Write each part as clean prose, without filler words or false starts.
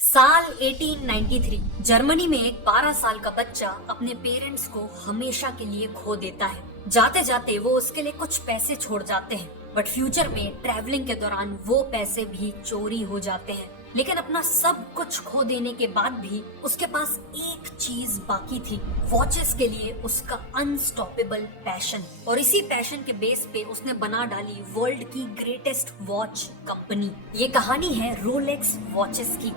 साल 1893 जर्मनी में एक 12 साल का बच्चा अपने पेरेंट्स को हमेशा के लिए खो देता है। जाते जाते वो उसके लिए कुछ पैसे छोड़ जाते हैं, बट फ्यूचर में ट्रैवलिंग के दौरान वो पैसे भी चोरी हो जाते हैं। लेकिन अपना सब कुछ खो देने के बाद भी उसके पास एक चीज बाकी थी, वॉचेस के लिए उसका अनस्टॉपेबल पैशन। और इसी पैशन के बेस पे उसने बना डाली वर्ल्ड की ग्रेटेस्ट वॉच कंपनी। ये कहानी है रोलेक्स वॉचेस की।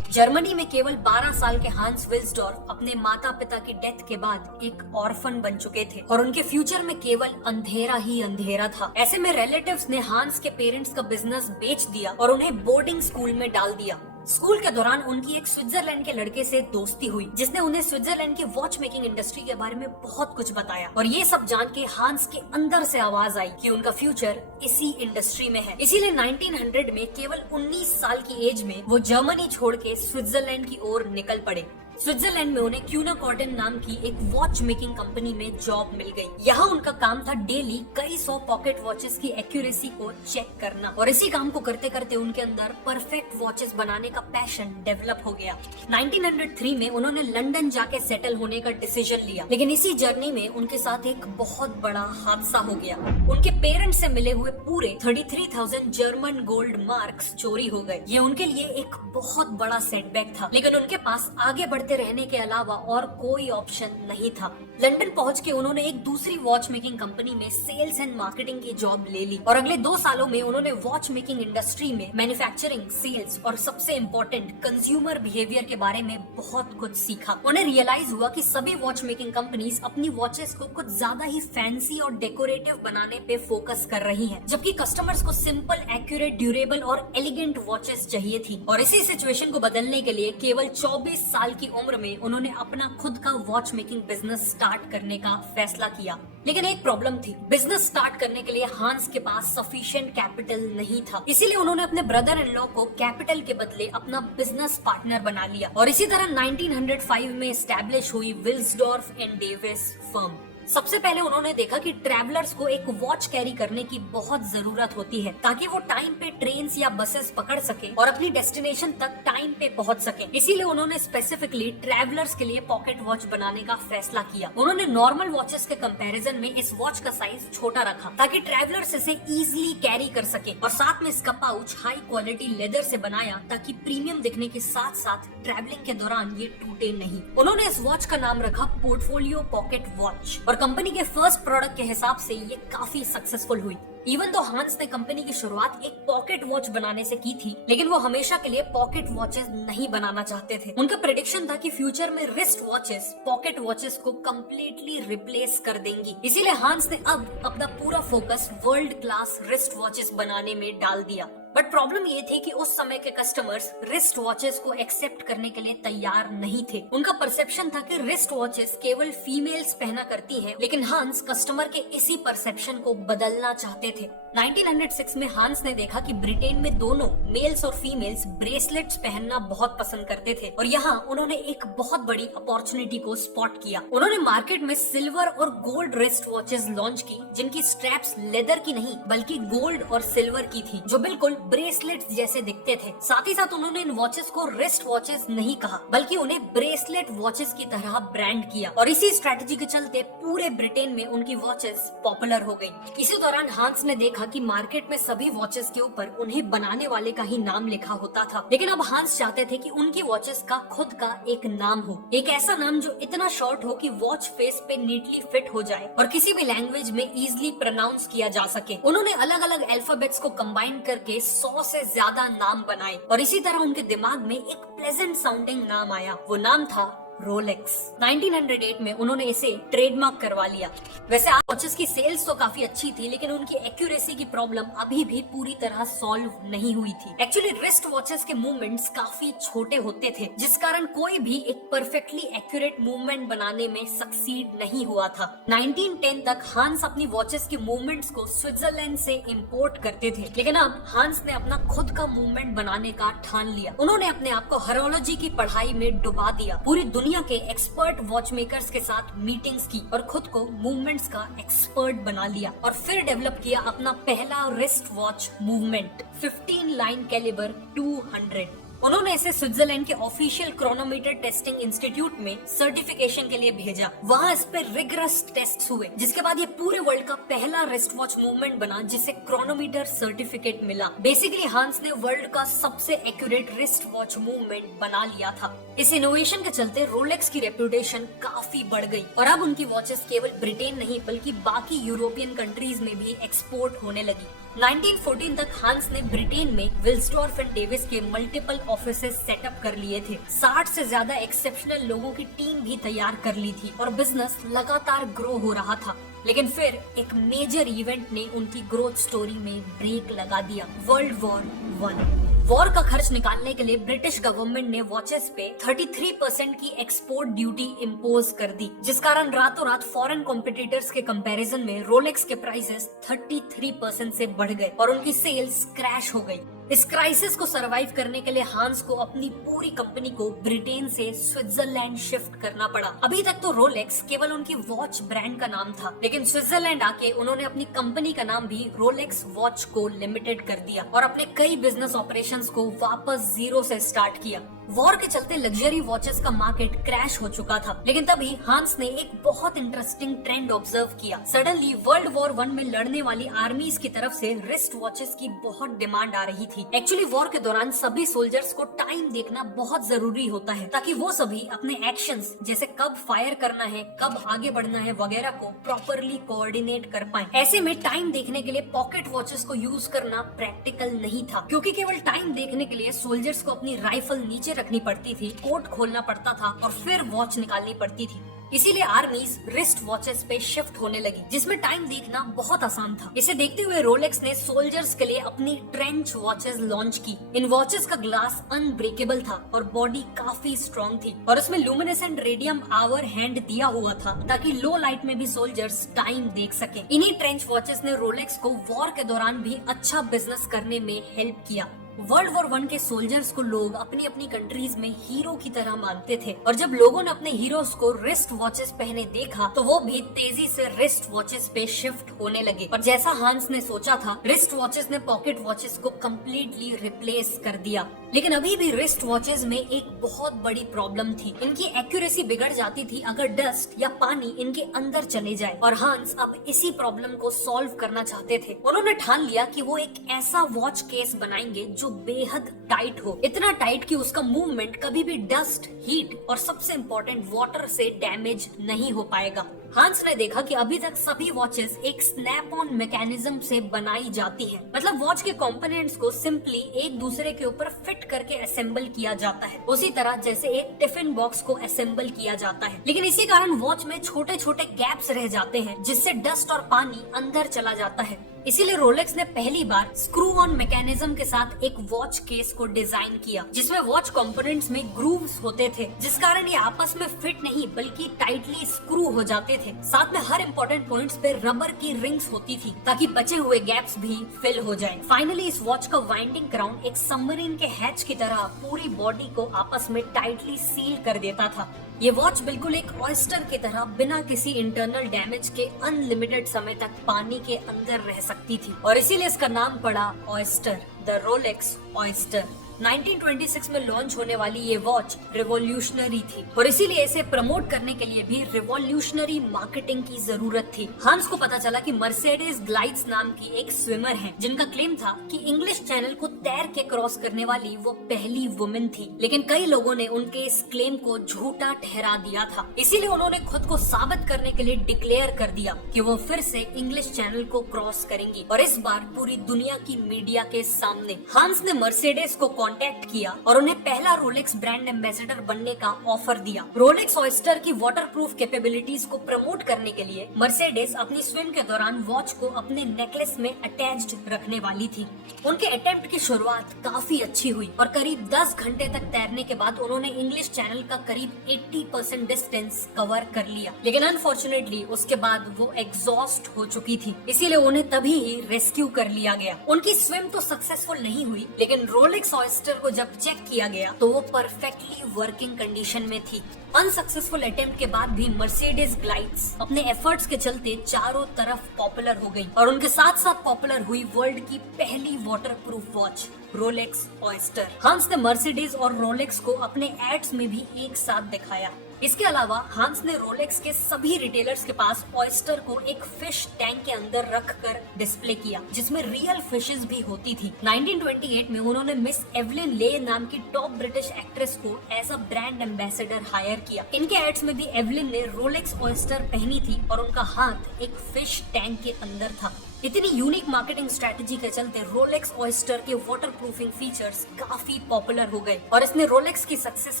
जर्मनी में केवल 12 साल के हांस विल्सडॉर्फ अपने माता पिता की डेथ के बाद एक ऑर्फन बन चुके थे और उनके फ्यूचर में केवल अंधेरा ही अंधेरा था। ऐसे में रिलेटिव्स ने हांस के पेरेंट्स का बिजनेस बेच दिया और उन्हें बोर्डिंग स्कूल में डाल दिया। स्कूल के दौरान उनकी एक स्विट्जरलैंड के लड़के से दोस्ती हुई, जिसने उन्हें स्विट्जरलैंड की वॉच मेकिंग इंडस्ट्री के बारे में बहुत कुछ बताया। और ये सब जान के हांस के अंदर से आवाज आई कि उनका फ्यूचर इसी इंडस्ट्री में है। इसीलिए 1900 में केवल 19 साल की एज में वो जर्मनी छोड़ के स्विट्जरलैंड की ओर निकल पड़े। स्विट्जरलैंड में उन्हें क्यूना कॉर्डन नाम की एक वॉच मेकिंग कंपनी में जॉब मिल गई। यहाँ उनका काम था डेली कई 100 पॉकेट वॉचेस की एक्यूरेसी को चेक करना। और इसी काम को करते करते उनके अंदर परफेक्ट वॉचेस बनाने का पैशन डेवलप हो गया। 1903 में उन्होंने लंदन जाके सेटल होने का डिसीजन लिया, लेकिन इसी जर्नी में उनके साथ एक बहुत बड़ा हादसा हो गया। उनके पेरेंट्स से मिले हुए पूरे 33,000 जर्मन गोल्ड मार्क्स चोरी हो गए। ये उनके लिए एक बहुत बड़ा सेटबैक था, लेकिन उनके पास आगे बढ़ते रहने के अलावा और कोई ऑप्शन नहीं था। लंदन पहुंच के उन्होंने एक दूसरी वॉच मेकिंग कंपनी में सेल्स एंड मार्केटिंग की जॉब ले ली और अगले 2 सालों में उन्होंने वॉच मेकिंग इंडस्ट्री में मैन्युफैक्चरिंग, सेल्स और सबसे इम्पोर्टेंट कंज्यूमर बिहेवियर के बारे में बहुत कुछ सीखा। उन्हें रियलाइज हुआ कि सभी वॉच मेकिंग कंपनीज अपनी वॉचेस को कुछ ज्यादा ही फैंसी और डेकोरेटिव बनाने पे फोकस कर रही हैं, जबकि कस्टमर्स को सिंपल, एक्यूरेट, ड्यूरेबल और एलिगेंट वॉचेस चाहिए थी। और इसी सिचुएशन को बदलने के लिए केवल 24 साल की उम्र में उन्होंने अपना खुद का वॉच मेकिंग बिजनेस स्टार्ट करने का फैसला किया। लेकिन एक प्रॉब्लम थी, बिजनेस स्टार्ट करने के लिए हांस के पास सफिशिएंट कैपिटल नहीं था। इसीलिए उन्होंने अपने ब्रदर इन लॉ को कैपिटल के बदले अपना बिजनेस पार्टनर बना लिया और इसी तरह 1905 में एस्टैब्लिश हुई विल्सडॉर्फ एंड डेविस फर्म। सबसे पहले उन्होंने देखा कि ट्रैवलर्स को एक वॉच कैरी करने की बहुत जरूरत होती है, ताकि वो टाइम पे ट्रेन्स या बसेस पकड़ सके और अपनी डेस्टिनेशन तक टाइम पे पहुंच सके। इसीलिए उन्होंने स्पेसिफिकली ट्रैवलर्स के लिए पॉकेट वॉच बनाने का फैसला किया। उन्होंने नॉर्मल वॉचेस के कंपैरिजन में इस वॉच का साइज छोटा रखा, ताकि ट्रैवलर्स इसे इजिली कैरी कर सके। और साथ में इसका पाउच हाई क्वालिटी लेदर से बनाया, ताकि प्रीमियम दिखने के साथ साथ ट्रैवलिंग के दौरान ये टूटे नहीं। उन्होंने इस वॉच का नाम रखा पोर्टफोलियो पॉकेट वॉच और कंपनी के फर्स्ट प्रोडक्ट के हिसाब से ये काफी सक्सेसफुल हुई। इवन तो हांस ने कंपनी की शुरुआत एक पॉकेट वॉच बनाने से की थी, लेकिन वो हमेशा के लिए पॉकेट वॉचेस नहीं बनाना चाहते थे। उनका प्रेडिक्शन था कि फ्यूचर में रिस्ट वॉचेस पॉकेट वॉचेस को कंप्लीटली रिप्लेस कर देंगी। इसीलिए हांस ने अब अपना पूरा focus world class wrist watches बनाने में डाल दिया। बट प्रॉब्लम ये थी कि उस समय के कस्टमर्स रिस्ट वॉचेस को एक्सेप्ट करने के लिए तैयार नहीं थे। उनका परसेप्शन था कि रिस्ट वॉचेस केवल फीमेल्स पहना करती हैं, लेकिन हांस कस्टमर के इसी परसेप्शन को बदलना चाहते थे। 1906 में हांस ने देखा कि ब्रिटेन में दोनों मेल्स और फीमेल्स ब्रेसलेट्स पहनना बहुत पसंद करते थे और यहाँ उन्होंने एक बहुत बड़ी अपॉर्चुनिटी को स्पॉट किया। उन्होंने मार्केट में सिल्वर और गोल्ड रिस्ट वॉचेस लॉन्च की, जिनकी स्ट्रैप्स लेदर की नहीं बल्कि गोल्ड और सिल्वर की थी, जो बिल्कुल ब्रेसलेट्स जैसे दिखते थे। साथ ही साथ उन्होंने इन वॉचेस को रिस्ट वॉचेस नहीं कहा, बल्कि उन्हें ब्रेसलेट वॉचेस की तरह ब्रांड किया और इसी स्ट्रेटजी के चलते पूरे ब्रिटेन में उनकी वॉचेस पॉपुलर हो गई। इसी दौरान हांस ने देखा कि मार्केट में सभी वॉचेस के ऊपर उन्हें बनाने वाले का ही नाम लिखा होता था, लेकिन अब हांस चाहते थे कि उनकी वॉचेस का खुद का एक नाम हो, एक ऐसा नाम जो इतना शॉर्ट हो कि वॉच फेस पे नीटली फिट हो जाए और किसी भी लैंग्वेज में इजिली प्रोनाउंस किया जा सके। उन्होंने अलग अलग अल्फाबेट्स को कंबाइन करके 100 से ज्यादा नाम बनाए और इसी तरह उनके दिमाग में एक प्लेजेंट साउंडिंग नाम आया। वो नाम था रोलेक्स। 1908 में उन्होंने इसे ट्रेडमार्क करवा लिया। वैसे आज वॉचेस की सेल्स तो काफी अच्छी थी, लेकिन उनकी एक्यूरेसी की प्रॉब्लम अभी भी पूरी तरह सॉल्व नहीं हुई थी। एक्चुअली रिस्ट वॉचेस के मूवमेंट्स काफी छोटे होते थे, जिस कारण कोई भी एक परफेक्टली एक्यूरेट मूवमेंट बनाने में सक्सीड नहीं हुआ था। 1910 तक हांस अपनी वॉचेस के मूवमेंट्स को स्विट्जरलैंड से इम्पोर्ट करते थे, लेकिन अब हांस ने अपना खुद का मूवमेंट बनाने का ठान लिया। उन्होंने अपने आप को हॉरोलॉजी की पढ़ाई में डुबा दिया, पूरी दुनिया के एक्सपर्ट वॉच मेकर्स के साथ मीटिंग्स की और खुद को मूवमेंट्स का एक्सपर्ट बना लिया और फिर डेवलप किया अपना पहला wrist watch movement 15 line calibre 200। उन्होंने इसे स्विट्जरलैंड के ऑफिशियल क्रोनोमीटर टेस्टिंग इंस्टीट्यूट में सर्टिफिकेशन के लिए भेजा। वहाँ इस पे रिगरस टेस्ट हुए, जिसके बाद ये पूरे वर्ल्ड का पहला रिस्ट वॉच मूवमेंट बना जिसे क्रोनोमीटर सर्टिफिकेट मिला। बेसिकली हांस ने वर्ल्ड का सबसे एक्यूरेट रिस्ट वॉच मूवमेंट बना लिया था। इस इनोवेशन के चलते रोलेक्स की रेपुटेशन काफी बढ़ गई और अब उनकी वॉचेस केवल ब्रिटेन नहीं बल्कि बाकी यूरोपियन कंट्रीज में भी एक्सपोर्ट होने लगी। 1914 तक हांस ने ब्रिटेन में विल्सडॉर्फ एंड डेविस के मल्टीपल ऑफिसेज सेटअप कर लिए थे। 60 से ज्यादा एक्सेप्शनल लोगों की टीम भी तैयार कर ली थी और बिजनेस लगातार ग्रो हो रहा था। लेकिन फिर एक मेजर इवेंट ने उनकी ग्रोथ स्टोरी में ब्रेक लगा दिया, वर्ल्ड वॉर 1। वॉर का खर्च निकालने के लिए ब्रिटिश गवर्नमेंट ने वॉचेस पे 33% की एक्सपोर्ट ड्यूटी इम्पोज कर दी, जिस कारण रातों रात फॉरेन कॉम्पिटिटर्स के कंपैरिजन में रोलेक्स के प्राइसेस 33% से बढ़ गए और उनकी सेल्स क्रैश हो गई। इस क्राइसिस को सरवाइव करने के लिए हांस को अपनी पूरी कंपनी को ब्रिटेन से स्विट्जरलैंड शिफ्ट करना पड़ा। अभी तक तो रोलेक्स केवल उनकी वॉच ब्रांड का नाम था, लेकिन स्विट्जरलैंड आके उन्होंने अपनी कंपनी का नाम भी रोलेक्स वॉच को लिमिटेड कर दिया और अपने कई बिजनेस ऑपरेशंस को वापस जीरो से स्टार्ट किया। वॉर के चलते लग्जरी वॉचेस का मार्केट क्रैश हो चुका था, लेकिन तभी हांस ने एक बहुत इंटरेस्टिंग ट्रेंड ऑब्जर्व किया। सडनली वर्ल्ड वॉर 1 में लड़ने वाली आर्मीज की तरफ से रिस्ट वॉचेस की बहुत डिमांड आ रही थी। एक्चुअली वॉर के दौरान सभी सोल्जर्स को टाइम देखना बहुत जरूरी होता है ताकि वो सभी अपने एक्शंस जैसे कब फायर करना है, कब आगे बढ़ना है वगैरह को प्रॉपरली कोऑर्डिनेट कर पाए। ऐसे में टाइम देखने के लिए पॉकेट वॉचेस को यूज करना प्रैक्टिकल नहीं था, क्योंकि केवल टाइम देखने के लिए सोल्जर्स को अपनी राइफल नीचे रखनी पड़ती थी, कोट खोलना पड़ता था और फिर वॉच निकालनी पड़ती थी। इसीलिए आर्मीज रिस्ट वॉचेस पे शिफ्ट होने लगी, जिसमें टाइम देखना बहुत आसान था। इसे देखते हुए रोलेक्स ने सोल्जर्स के लिए अपनी ट्रेंच वॉचेस लॉन्च की। इन वॉचेस का ग्लास अनब्रेकेबल था और बॉडी काफी स्ट्रॉन्ग थी और इसमें लुमिनेसेंट रेडियम आवर हैंड दिया हुआ था ताकि लो लाइट में भी सोल्जर्स टाइम देख सके। इन्हीं ट्रेंच वॉचेस ने रोलेक्स को वॉर के दौरान भी अच्छा बिजनेस करने में हेल्प किया। वर्ल्ड वॉर 1 के सोल्जर्स को लोग अपनी अपनी कंट्रीज में हीरो की तरह मानते थे और जब लोगों ने अपने हीरोज को रिस्ट वॉचेस पहने देखा तो वो भी तेजी से रिस्ट वॉचेस पे शिफ्ट होने लगे। और जैसा हांस ने सोचा था, रिस्ट वॉचेस ने पॉकेट वॉचेस को कम्प्लीटली रिप्लेस कर दिया। लेकिन अभी भी रिस्ट वॉचेस में एक बहुत बड़ी प्रॉब्लम थी, इनकी एक्यूरेसी बिगड़ जाती थी अगर डस्ट या पानी इनके अंदर चले जाए। और हांस अब इसी प्रॉब्लम को सॉल्व करना चाहते थे। उन्होंने ठान लिया कि वो एक ऐसा वॉच केस बनाएंगे जो बेहद टाइट हो, इतना टाइट कि उसका मूवमेंट कभी भी डस्ट, हीट और सबसे इम्पोर्टेंट वाटर से डैमेज नहीं हो पाएगा। हांस ने देखा कि अभी तक सभी वॉचेस एक स्नैप ऑन मैकेनिज्म से बनाई जाती हैं, मतलब वॉच के कंपोनेंट्स को सिंपली एक दूसरे के ऊपर फिट करके असेंबल किया जाता है, उसी तरह जैसे एक टिफिन बॉक्स को असेंबल किया जाता है। लेकिन इसी कारण वॉच में छोटे छोटे गैप्स रह जाते हैं जिससे डस्ट और पानी अंदर चला जाता है। इसीलिए रोलेक्स ने पहली बार स्क्रू ऑन मैकेनिज्म के साथ एक वॉच केस को डिजाइन किया, जिसमें वॉच कंपोनेंट्स में ग्रूव्स होते थे, जिस कारण ये आपस में फिट नहीं बल्कि टाइटली स्क्रू हो जाते थे। साथ में हर इंपॉर्टेंट पॉइंट्स पे रबर की रिंग्स होती थी ताकि बचे हुए गैप्स भी फिल हो जाएं। फाइनली इस वॉच का वाइंडिंग क्राउन एक सबमरीन के हैच की तरह पूरी बॉडी को आपस में टाइटली सील कर देता था। ये वॉच बिल्कुल एक ऑयस्टर की तरह बिना किसी इंटरनल डैमेज के अनलिमिटेड समय तक पानी के अंदर रह सकती थी और इसीलिए इसका नाम पड़ा ऑयस्टर, द रोलेक्स ऑयस्टर। 1926 में लॉन्च होने वाली ये वॉच रिवॉल्यूशनरी थी और इसीलिए इसे प्रमोट करने के लिए भी रिवॉल्यूशनरी मार्केटिंग की जरूरत थी। हांस को पता चला कि मर्सिडीज ग्लाइड्स नाम की एक स्विमर है जिनका क्लेम था कि इंग्लिश चैनल को तैर के क्रॉस करने वाली वो पहली वुमेन थी, लेकिन कई लोगों ने उनके इस क्लेम को झूठा ठहरा दिया था। इसीलिए उन्होंने खुद को साबित करने के लिए डिक्लेयर कर दिया कि वो फिर से इंग्लिश चैनल को क्रॉस करेंगी और इस बार पूरी दुनिया की मीडिया के सामने। हांस ने मर्सिडीज को कांटेक्ट किया और उन्हें पहला रोलेक्स ब्रांड एम्बेसडर बनने का ऑफर दिया। रोलेक्स ऑयस्टर की वाटरप्रूफ कैपेबिलिटीज को प्रमोट करने के लिए मर्सिडीज अपनी स्विम के दौरान वॉच को अपने नेकलेस में अटैच्ड रखने वाली थी। उनके अटेम्प्ट की शुरुआत काफी अच्छी हुई और करीब 10 घंटे तक तैरने के बाद उन्होंने इंग्लिश चैनल का करीब 80% डिस्टेंस कवर कर लिया, लेकिन अनफॉर्चुनेटली उसके बाद वो एग्जॉस्ट हो चुकी थी, इसीलिए उन्हें तभी ही रेस्क्यू कर लिया गया। उनकी स्विम तो सक्सेसफुल नहीं हुई, लेकिन रोलेक्स ऑयस्टर को जब चेक किया गया तो वो परफेक्टली वर्किंग कंडीशन में थी। अनसक्सेसफुल अटेम्प्ट के बाद भी मर्सिडीज ग्लाइड्स अपने एफर्ट्स के चलते चारों तरफ पॉपुलर हो गई और उनके साथ साथ पॉपुलर हुई वर्ल्ड की पहली waterproof watch. Rolex Oyster. Hans ने मर्सिडीज और रोलेक्स को अपने एड्स में भी एक साथ दिखाया। इसके अलावा हांस ने रोलेक्स के सभी रिटेलर्स के पास ऑयस्टर को एक फिश टैंक के अंदर रखकर डिस्प्ले किया, जिसमें रियल फिशेस भी होती थी। 1928 में उन्होंने मिस एवलिन ले नाम की टॉप ब्रिटिश एक्ट्रेस को as a brand ambassador hire किया। इनके एड्स में भी एवलिन ने रोलेक्स ऑयस्टर पहनी थी और उनका हाथ एक फिश टैंक के अंदर था। इतनी यूनिक मार्केटिंग स्ट्रेटजी के चलते रोलेक्स ऑयस्टर के वाटरप्रूफिंग फीचर्स काफी पॉपुलर हो गए और इसने रोलेक्स की सक्सेस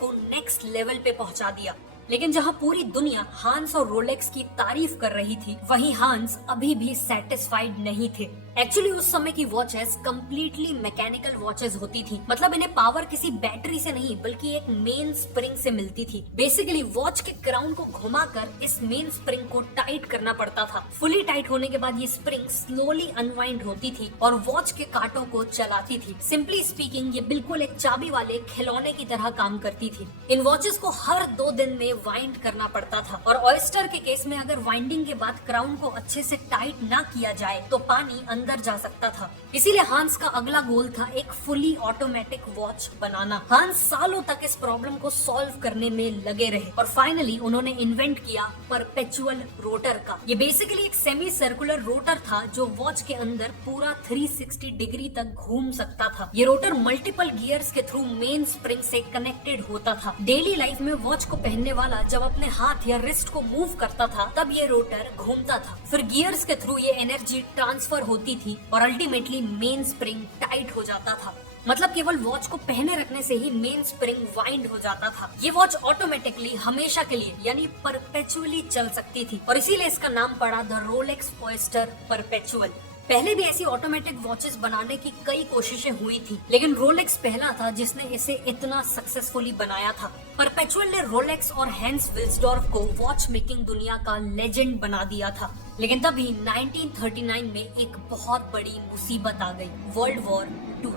को नेक्स्ट लेवल पे पहुंचा दिया। लेकिन जहां पूरी दुनिया हांस और रोलेक्स की तारीफ कर रही थी, वहीं हांस अभी भी सेटिस्फाइड नहीं थे। एक्चुअली उस समय की वॉचेस कम्प्लीटली मैकेनिकल वॉचेस होती थी, मतलब इन्हें पावर किसी बैटरी से नहीं बल्कि एक मेन स्प्रिंग से मिलती थी। बेसिकली वॉच के क्राउन को घुमाकर इस मेन स्प्रिंग को टाइट करना पड़ता था। फुली टाइट होने के बाद ये स्प्रिंग स्लोली अनवाइंड होती थी और वॉच के कांटों को चलाती थी। सिंपली स्पीकिंग ये बिल्कुल एक चाबी वाले खिलौने की तरह काम करती थी। इन वॉचेस को हर 2 दिन में वाइंड करना पड़ता था और ऑयस्टर के केस में अगर वाइंडिंग के बाद क्राउन को अच्छे से टाइट ना किया जाए तो पानी अंदर जा सकता था। इसीलिए हांस का अगला गोल था एक फुली ऑटोमेटिक वॉच बनाना। हांस सालों तक इस प्रॉब्लम को सॉल्व करने में लगे रहे और फाइनली उन्होंने इन्वेंट किया परपेचुअल रोटर का। ये बेसिकली एक सेमी सर्कुलर रोटर था जो वॉच के अंदर पूरा 360 डिग्री तक घूम सकता था। ये रोटर मल्टीपल गियर्स के थ्रू मेन स्प्रिंग से कनेक्टेड होता था। डेली लाइफ में वॉच को पहनने वाला जब अपने हाथ या रिस्ट को मूव करता था तब ये रोटर घूमता था, फिर गियर्स के थ्रू ये एनर्जी ट्रांसफर होती थी और अल्टीमेटली मेन स्प्रिंग टाइट हो जाता था। मतलब केवल वॉच को पहने रखने से ही मेन स्प्रिंग वाइंड हो जाता था। ये वॉच ऑटोमेटिकली हमेशा के लिए यानी परपेचुअली चल सकती थी और इसीलिए इसका नाम पड़ा द रोलेक्स ऑयस्टर परपेचुअल। पहले भी ऐसी ऑटोमेटिक वॉचेस बनाने की कई कोशिशें हुई थी, लेकिन रोलेक्स पहला था जिसने इसे इतना सक्सेसफुली बनाया था। परपेचुअल ने रोलेक्स और हैंस विल्सडॉर्फ को वॉच मेकिंग दुनिया का लेजेंड बना दिया था। लेकिन तभी 1939 में एक बहुत बड़ी मुसीबत आ गई, वर्ल्ड वॉर 2।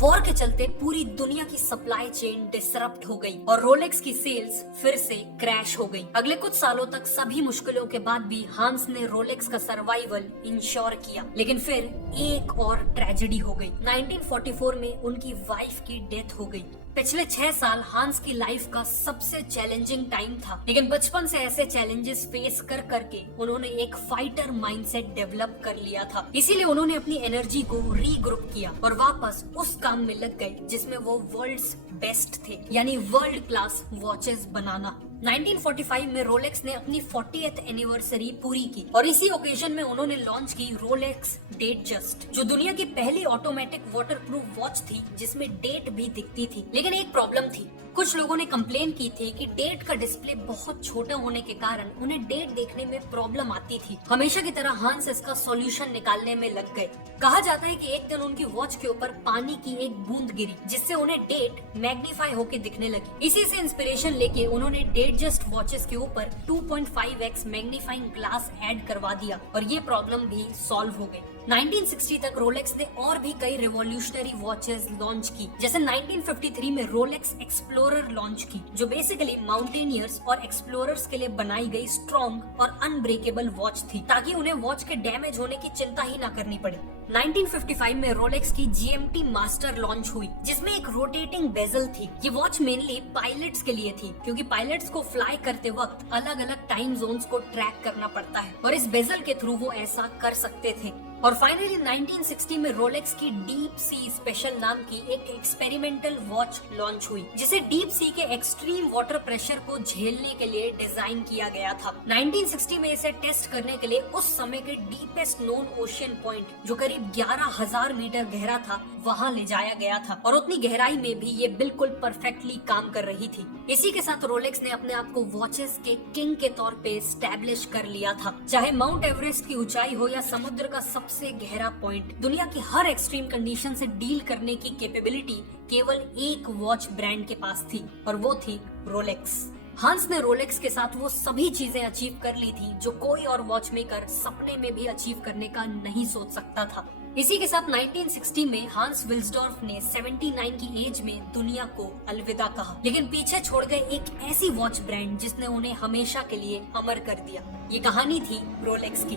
वॉर के चलते पूरी दुनिया की सप्लाई चेन डिसरप्ट हो गई और रोलेक्स की सेल्स फिर से क्रैश हो गई। अगले कुछ सालों तक सभी मुश्किलों के बाद भी हांस ने रोलेक्स का सर्वाइवल इंश्योर किया, लेकिन फिर एक और ट्रेजेडी हो गई। 1944 में उनकी वाइफ की डेथ हो गई। पिछले 6 साल हांस की लाइफ का सबसे चैलेंजिंग टाइम था, लेकिन बचपन से ऐसे चैलेंजेस फेस कर करके उन्होंने एक फाइटर माइंडसेट डेवलप कर लिया था। इसीलिए उन्होंने अपनी एनर्जी को रीग्रुप किया और वापस उस काम में लग गए जिसमें वो वर्ल्ड्स बेस्ट थे, यानी वर्ल्ड क्लास वॉचेस बनाना। 1945 में रोलेक्स ने अपनी 40th एनिवर्सरी पूरी की और इसी ओकेजन में उन्होंने लॉन्च की रोलेक्स डेटजस्ट, जो दुनिया की पहली ऑटोमेटिक वाटरप्रूफ वॉच थी जिसमें डेट भी दिखती थी। लेकिन एक प्रॉब्लम थी, कुछ लोगों ने कंप्लेन की थी कि डेट का डिस्प्ले बहुत छोटा होने के कारण उन्हें डेट देखने में प्रॉब्लम आती थी। हमेशा की तरह हांस इसका सॉल्यूशन निकालने में लग गए। कहा जाता है कि एक दिन उनकी वॉच के ऊपर पानी की एक बूंद गिरी जिससे उन्हें डेट मैग्नीफाई होके दिखने लगी। इसी से इंस्पिरेशन लेके उन्होंने डेटजस्ट वॉचेस के ऊपर 2.5x मैग्नीफाइंग ग्लास ऐड करवा दिया और ये प्रॉब्लम भी सॉल्व हो गई। 1960 तक रोलेक्स ने और भी कई रिवॉल्यूशनरी वॉचेस लॉन्च की, जैसे 1953 में रोलेक्स एक्सप्लोरर लॉन्च की, जो बेसिकली माउंटेनियर्स और एक्सप्लोरर्स के लिए बनाई गई स्ट्रॉन्ग और अनब्रेकेबल वॉच थी, ताकि उन्हें वॉच के डैमेज होने की चिंता ही ना करनी पड़े। 1955 में रोलेक्स की GMT मास्टर लॉन्च हुई, जिसमें एक रोटेटिंग बेजल थी। ये वॉच मेनली पायलट्स के लिए थी, क्योंकि पायलट्स को फ्लाई करते वक्त अलग अलग टाइम जोन्स को ट्रैक करना पड़ता है और इस बेजल के थ्रू वो ऐसा कर सकते थे। और फाइनली 1960 में रोलेक्स की डीप सी स्पेशल नाम की एक एक्सपेरिमेंटल वॉच लॉन्च हुई, जिसे डीप सी के एक्सट्रीम वाटर प्रेशर को झेलने के लिए डिजाइन किया गया था। 1960 में इसे टेस्ट करने के लिए उस समय के डीपेस्ट नोन ओशियन पॉइंट, जो करीब 11,000 मीटर गहरा था, वहां ले जाया गया था और उतनी गहराई में भी ये बिल्कुल परफेक्टली काम कर रही थी। इसी के साथ रोलेक्स ने अपने आप को वॉचेस के किंग के तौर पे स्टैब्लिश कर लिया था। चाहे माउंट एवरेस्ट की ऊंचाई हो या समुद्र का सबसे गहरा पॉइंट, दुनिया की हर एक्सट्रीम कंडीशन से डील करने की कैपेबिलिटी केवल एक वॉच ब्रांड के पास थी और वो थी रोलेक्स। हांस ने रोलेक्स के साथ वो सभी चीजें अचीव कर ली थी जो कोई और वॉच मेकर सपने में भी अचीव करने का नहीं सोच सकता था। इसी के साथ 1960 में हांस विल्सडॉर्फ ने 79 की एज में दुनिया को अलविदा कहा, लेकिन पीछे छोड़ गए एक ऐसी वॉच ब्रांड जिसने उन्हें हमेशा के लिए अमर कर दिया। ये कहानी थी रोलेक्स की।